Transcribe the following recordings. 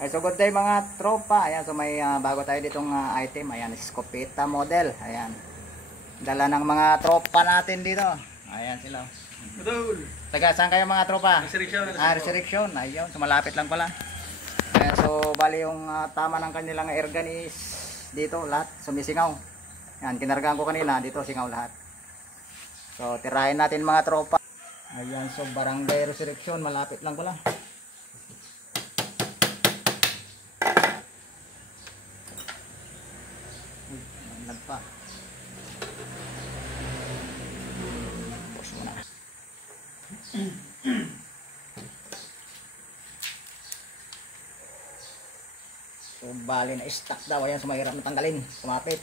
Ay, so good day mga tropa. Ayan, so may bago tayo ditong item. Ayan, escopeta model. Ayan. Dala ng mga tropa natin dito. Ayan sila. Taga saan kayo mga tropa? Resurrection. Ayun, so malapit lang pala. Ayan, so bali yung tama ng kanilang airgun is dito lahat sumisingaw. Ayan, kinargaan ko kanina. Dito singaw lahat. So tirahin natin mga tropa. Ayan, so Barangay Resurrection. Malapit lang pala. Pa. Push muna. So bali na stuck daw. Ayan, so mahirap na tanggalin. Kumapit.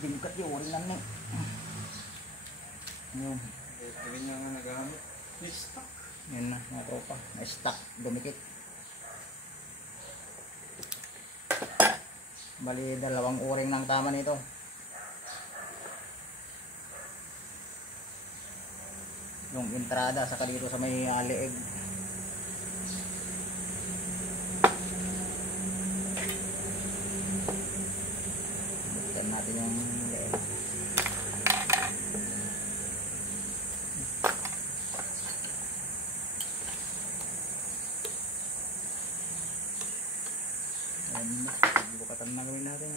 Binukat yung uling lang na. Yun. Sabi niya nga nagamit. Na-stuck. Yan na mga tropa. Na-stuck. Dumikit. Bali dalawang uring ng tama nito. Yung entrada saka dito sa may leeg. Buksan natin yung leeg. Bukatan na gawin natin.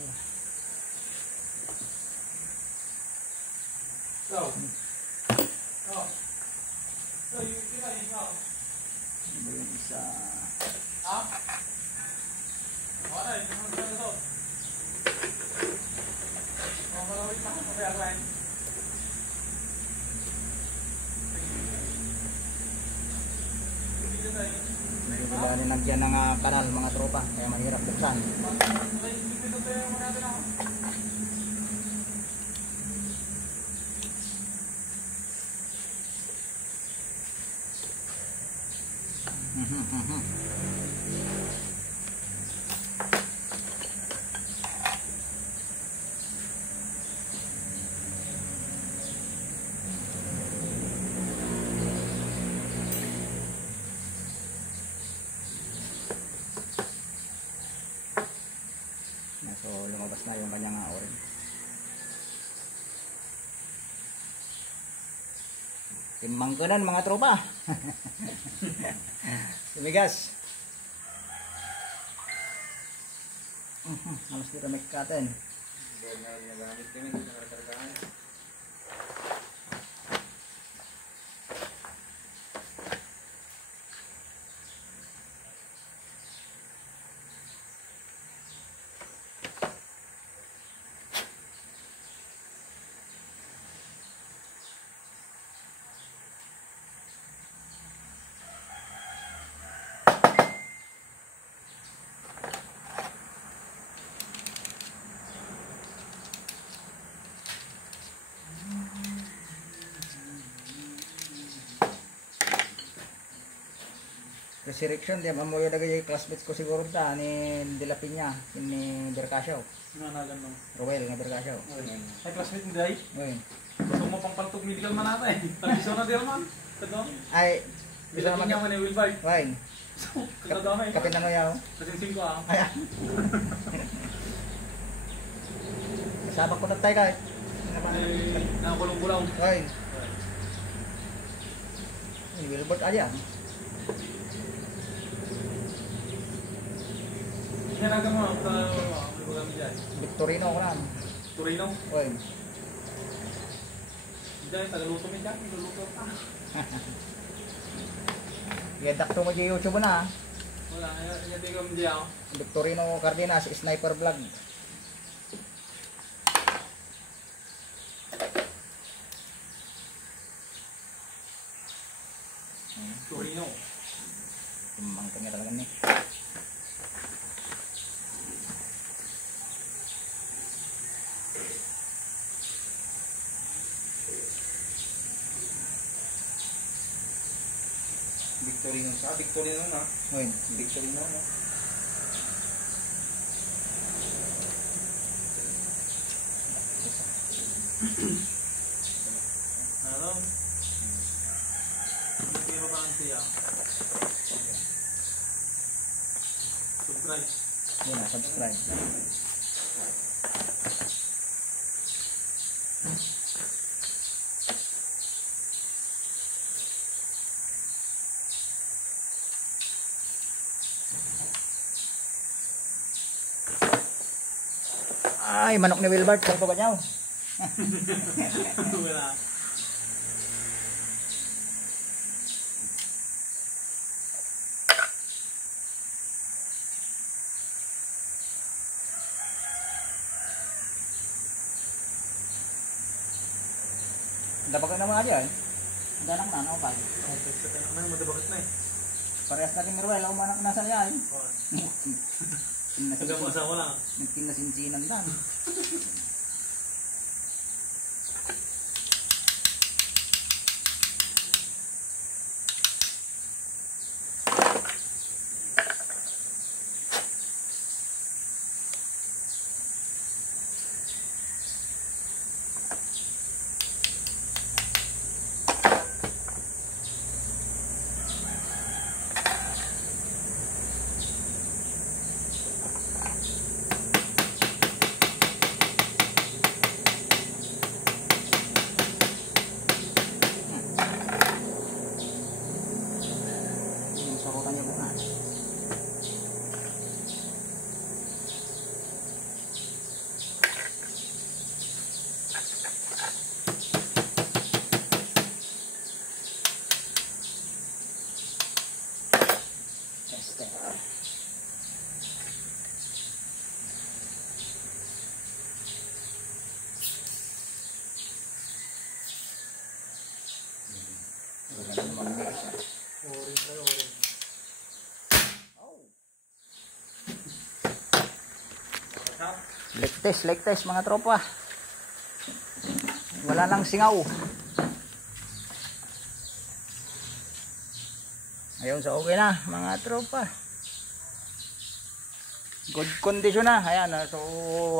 So, you kita ni sao? Yung isa. Wala, ito mo sa ito. Malawit na ako kaya kain. Hindi nila ninagyan ng kanal mga tropa, kaya mahirap buksan. So lumabas na yung kanyang orin. Timbangkanan mga tropa. Tumigas. Halos dito may katen. Nagamit kami sa karkargaan. Resurrection, di ba mo yung nagay classmates ko siguro ta ni De La Piña, ni Bercasio. Sinanagan mo. Roel nga Bercasio. Ay, classmate ni Day. Oy. Gusto mo pang pantog medical man natin. Tagiso na din man. Tadong. Ay, Bisa naman niya man ni Wilbard. Wine. So, katadamay. Kapit na yaw. Kasing ko ah. Ay. Sabak ko na tayo kahit. Nakakulong-kulong. Oy. Ini Wilbert aja. Sinanagan mo. May bagami dyan. Victorino ko na. Torino. Oy. Diyan, tagaluto mo dyan. Tagaluto pa. Yadak to mo di YouTube na. Wala, hindi ko diyan. Victorino Cardenas Sniper Vlog. Torino. Timbang kanya talaga ni. Victorino sa Victorino na. Oy. Victorino na. Hello. Yeah. Subscribe. Yun na, subscribe. Ay, manok ni Wilbert, saan pa ba niyaw? Wala. Dapat na mga dyan. Danang na, pa. Ano yung madabakit na eh. Parehas natin ni Ruel, umanak na sa yan. Hanggang masawa lang. Nagtinasinsinan dan. Like test mga tropa. Wala nang singaw. Ayun, so okay na mga tropa. Good condition na. Ayan, so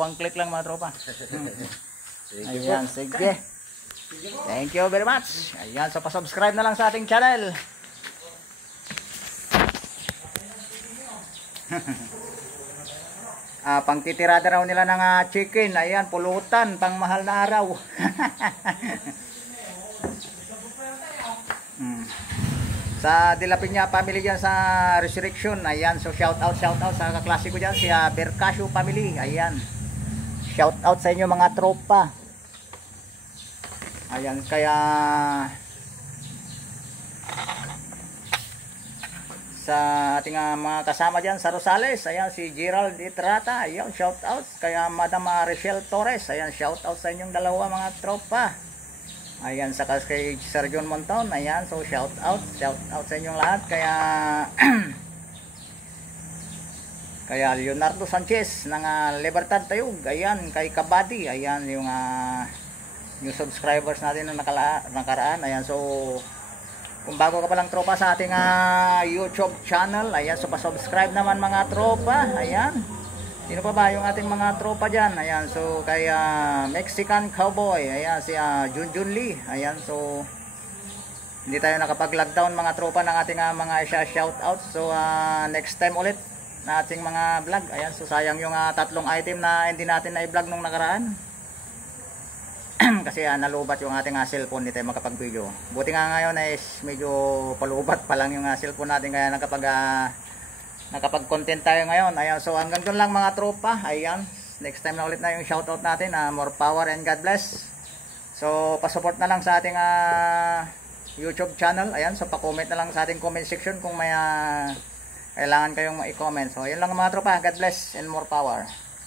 one click lang mga tropa. Ayan, sige. Thank you very much. Ayan, so pa-subscribe na lang sa ating channel. Pangtitirada raw nila ng chicken. Ayan, pulutan, pang mahal na araw. Sa Dilapinya family dyan sa Resurrection. Ayan, so shout out sa kaklase ko dyan, si Bercasio family. Ayan, shout out sa inyo mga tropa. Ayan, kaya sa ating mga kasama dyan sa Rosales, ayan, si Gerald Itrata, ayan, shout out. Kaya Madam Rochelle Torres, ayan, shout out sa inyong dalawa mga tropa. Ayan, saka kay Sir John Monton, ayan, so shout out sa inyong lahat. Kaya kaya Leonardo Sanchez ng Libertad Tayug, ayan, kay Kabady, ayan, yung subscribers natin nung nakaraan. Ayan, so kung bago ka palang tropa sa ating YouTube channel, ayan, so pa-subscribe naman mga tropa. Ayan, sino pa ba yung ating mga tropa dyan? Ayan, so kay Mexican Cowboy, ayan, si Junjun Lee. Ayan, so hindi tayo nakapag-lockdown mga tropa ng ating mga shout out. So next time ulit na ating mga vlog. Ayan, so sayang yung tatlong item na hindi natin na-vlog nung nakaraan. Kasi nalubat yung ating cellphone, hindi tayo makapag-video. Buti nga ngayon is medyo palubat pa lang yung cellphone natin, kaya nakapag-content tayo ngayon. Ayan, so hanggang doon lang mga tropa. Ayan, next time na ulit na yung shoutout natin. More power and God bless. So pa-support na lang sa ating YouTube channel. Ayan, so pa-comment na lang sa ating comment section kung may kailangan kayong i-comment. So ayun lang mga tropa, God bless and more power.